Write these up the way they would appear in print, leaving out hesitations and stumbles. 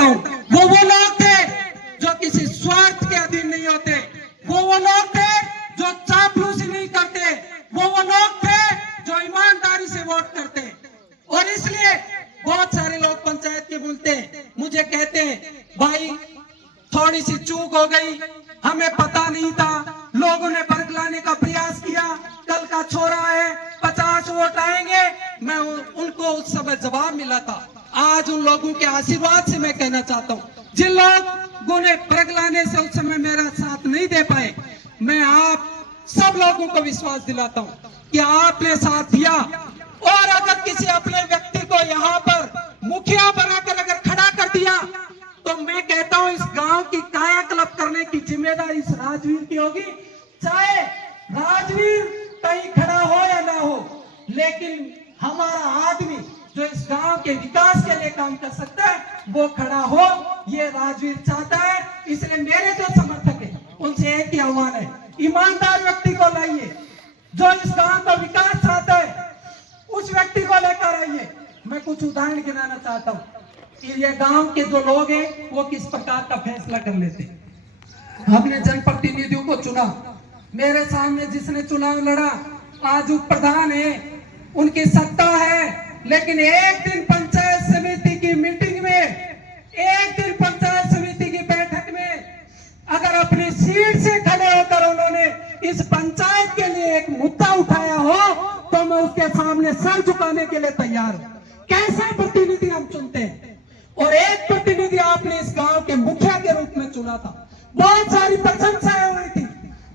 कहता हूँ, वो लोग थे जो किसी स्वार्थ के अधीन नहीं होते, वो लोग थे जो चापलूसी नहीं करते, वो लोग थे जो ईमानदारी से वोट करते। और इसलिए बहुत सारे लोग पंचायत के बोलते मुझे कहते भाई थोड़ी सी चूक हो गई, हमें पता नहीं था, लोगों ने बरगलाने का प्रयास किया, कल का छोरा है, 50 वोट आएंगे। मैं उनको उस समय जवाब मिला था। आज उन लोगों के आशीर्वाद से मैं कहना चाहता हूँ, जिन लोगों ने बरगलाने से उस समय मेरा साथ नहीं दे पाए, मैं आप सब लोगों को विश्वास दिलाता हूँ कि आपने साथ दिया। और अगर किसी अपने व्यक्ति को यहाँ पर मुखिया बनाकर अगर खड़ा कर दिया, तो मैं कहता हूँ इस गांव की कायाकल्प करने की जिम्मेदारी इस राजवीर की होगी। चाहे राजवीर कहीं खड़ा हो या ना हो, लेकिन हमारा आदमी जो इस गांव के विकास के लिए काम कर सकता है वो खड़ा हो, ये राजवीर चाहता है। इसलिए मेरे जो समर्थक है उनसे एक ही आह्वान है, ईमानदार व्यक्ति को लाइए, जो इस गांव का विकास चाहता है उस व्यक्ति को लेकर आइए। मैं कुछ उदाहरण गिनाना चाहता हूँ कि ये गांव के जो लोग हैं वो किस प्रकार का फैसला कर लेते। हमने जनप्रतिनिधियों को चुना, मेरे सामने जिसने चुनाव लड़ा आज उप प्रधान है, उनकी सत्ता है, लेकिन एक दिन पंचायत समिति की मीटिंग में, एक दिन पंचायत समिति की बैठक में अगर अपनी सीट से खड़े होकर उन्होंने इस पंचायत के लिए एक मुद्दा उठाया हो तो मैं उसके सामने सर झुकाने के लिए तैयार हूं। कैसा प्रतिनिधि हम चुनते हैं। और एक प्रतिनिधि आपने इस गांव के मुखिया के रूप में चुना था, बहुत सारी प्रशंसाएं हुई थी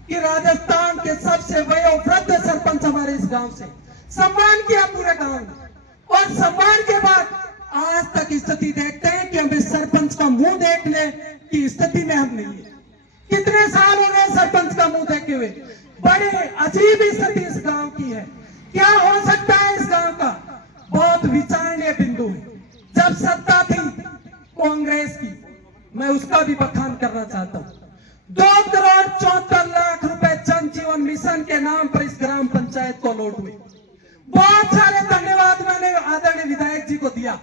कि राजस्थान के सबसे वयोवृद्ध सरपंच हमारे इस गांव से, सम्मान किया पूरे गांव में। और सम्मान के बाद आज तक स्थिति देखते हैं कि हम इस सरपंच का मुंह देखने की स्थिति में हम नहीं है। कितने साल हो गए सरपंच का मुंह देखे हुए। बड़ी अजीब स्थिति इस गांव की है। क्या हो सकता है इस गांव का, बहुत विचारणीय बिंदु है। जब सत्ता थी कांग्रेस की, मैं उसका भी बखान करना चाहता हूँ। 2,74,00,000 रुपए जन जीवन मिशन के नाम पर इस ग्राम पंचायत को लौट हुए। बहुत सारे धन्यवाद मैंने आदरणीय विधायक जी को दिया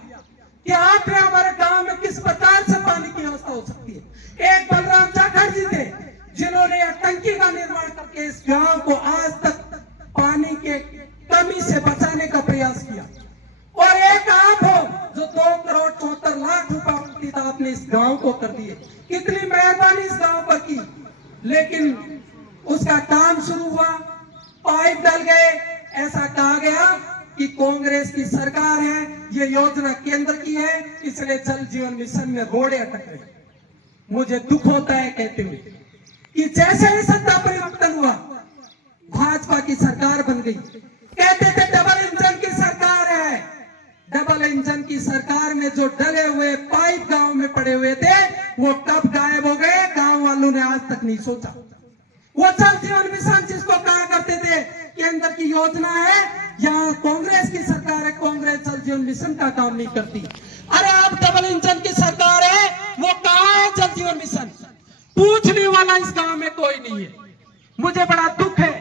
कि आपने हमारे गांव में किस प्रकार से पानी की व्यवस्था हो सकती है। एक बलराम जाखड़ जी थे जिन्होंने यह टंकी का निर्माण करके इस गांव को आज तक पानी के कमी से बचाने का प्रयास किया। और एक आप हो जो 2,74,00,000 रुपए आपने इस गांव को कर दिए। कितनी मेहरबानी इस गांव पर की। लेकिन उसका काम शुरू हुआ, पाइप डल गए, ऐसा कहा गया कि कांग्रेस की सरकार है, ये योजना केंद्र की है, इसलिए जल जीवन मिशन में रोड़े अटक रहे। मुझे दुख होता है कहते हुए कि जैसे ही सत्ता परिवर्तन हुआ, भाजपा की सरकार बन गई। कहते थे डबल इंजन की सरकार है। डबल इंजन की सरकार में जो डले हुए पाइप गांव में पड़े हुए थे वो कब गायब हो गए, गांव वालों ने आज तक नहीं सोचा। वो जल जीवन मिशन जिसको कहा करते थे केंद्र की योजना है, यहाँ कांग्रेस की सरकार है, कांग्रेस जल जीवन मिशन का काम नहीं करती। अरे आप डबल इंजन की सरकार है, वो कहाँ है जल जीवन मिशन, पूछने वाला इस गांव में कोई नहीं है। मुझे बड़ा दुख है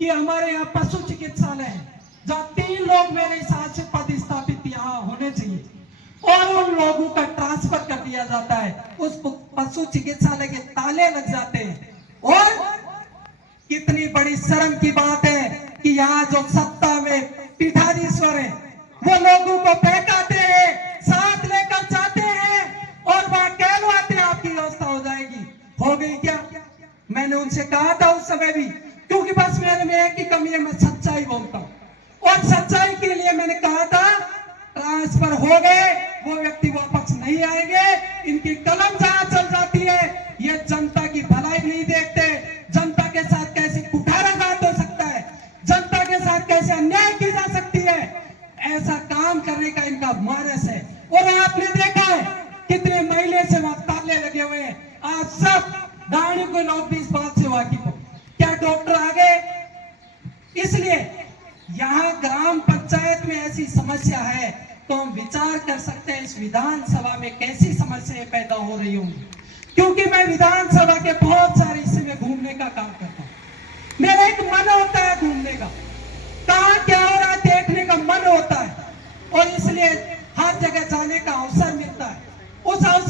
कि हमारे यहाँ पशु चिकित्सालय है जहाँ 3 लोग मेरे हिसाब से पदस्थापित यहाँ होने चाहिए, और उन लोगों का ट्रांसफर कर दिया जाता है। उस पशु चिकित्सालय के ताले लग जाते हैं। और कितनी बड़ी शर्म की बात है कि यहाँ जो सत्ता में पीठाधीश्वर है वो लोगों को बहकाते हैं, साथ लेकर जाते हैं और वहां कहलवाते हैं आपकी व्यवस्था हो जाएगी। हो गई क्या? मैंने उनसे कहा था उस समय भी, क्योंकि बस मेरे में एक ही कमी है, मैं सच्चाई बोलता हूँ। और सच्चाई के लिए मैंने कहा था ट्रांसफर हो गए, वो व्यक्ति वापस नहीं आएंगे। इनकी कलम जहां चल जाती है, ये जनता की भलाई नहीं देखते। जनता के साथ कैसे कुठाराघात हो सकता है, जनता के साथ कैसे अन्याय की जा सकती है, ऐसा काम करने का इनका मानस है। और आपने देखा है कितने महीने से वहां ताले लगे हुए हैं। आज सब गांव के लोग भी इस बात से वाकिफ हो। क्या डॉक्टर आ गए? इसलिए यहाँ ग्राम पंचायत में ऐसी समस्या है तो हम विचार कर सकते हैं इस विधानसभा में कैसी समस्याएं पैदा हो रही होंगी। क्योंकि मैं विधानसभा के बहुत सारे हिस्से में घूमने का काम करता हूँ। मेरा एक मन होता है घूमने का, कहाँ क्या हो रहा है देखने का मन होता है, और इसलिए हर जगह जाने का अवसर मिलता है। उस अवसर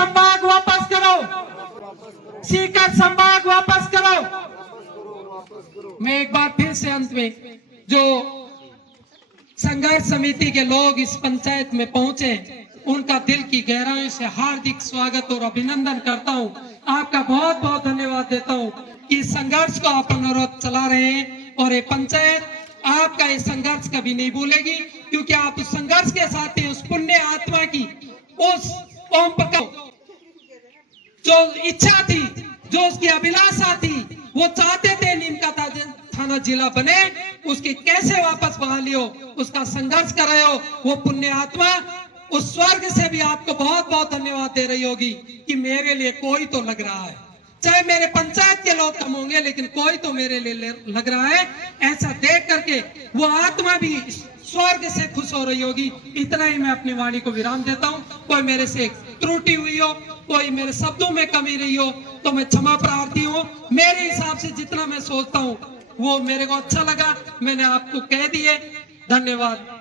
संभाग वापस करो, सीकर संभाग वापस करो। मैं एक बार फिर से अंत में जो संघर्ष समिति के लोग इस पंचायत में पहुंचे उनका दिल की गहराई से हार्दिक स्वागत और अभिनंदन करता हूं। आपका बहुत बहुत धन्यवाद देता हूं कि संघर्ष को आप अनुरोध चला रहे हैं और ये पंचायत आपका ये संघर्ष कभी नहीं भूलेगी, क्योंकि आप उस संघर्ष के साथ ही उस पुण्य आत्मा की उस ओम प्रकाश जो इच्छा थी, जो उसकी अभिलाषा थी, वो चाहते थे नीम का थाना जिला बने, उसकी कैसे वापस बहाली हो, उसका संघर्ष कर रहे हो। वो पुण्य आत्मा उस स्वर्ग से भी आपको बहुत बहुत धन्यवाद दे रही होगी कि मेरे लिए कोई तो लग रहा है। चाहे मेरे पंचायत के लोग कम होंगे, लेकिन कोई तो मेरे लिए लग रहा है। ऐसा देख करके वो आत्मा भी स्वर्ग से खुश हो रही होगी। इतना ही मैं अपनी वाणी को विराम देता हूँ। कोई मेरे से त्रुटि हुई हो, कोई मेरे शब्दों में कमी रही हो, तो मैं क्षमा प्रार्थी हूँ। मेरे हिसाब से जितना मैं सोचता हूँ वो मेरे को अच्छा लगा, मैंने आपको कह दिए। धन्यवाद।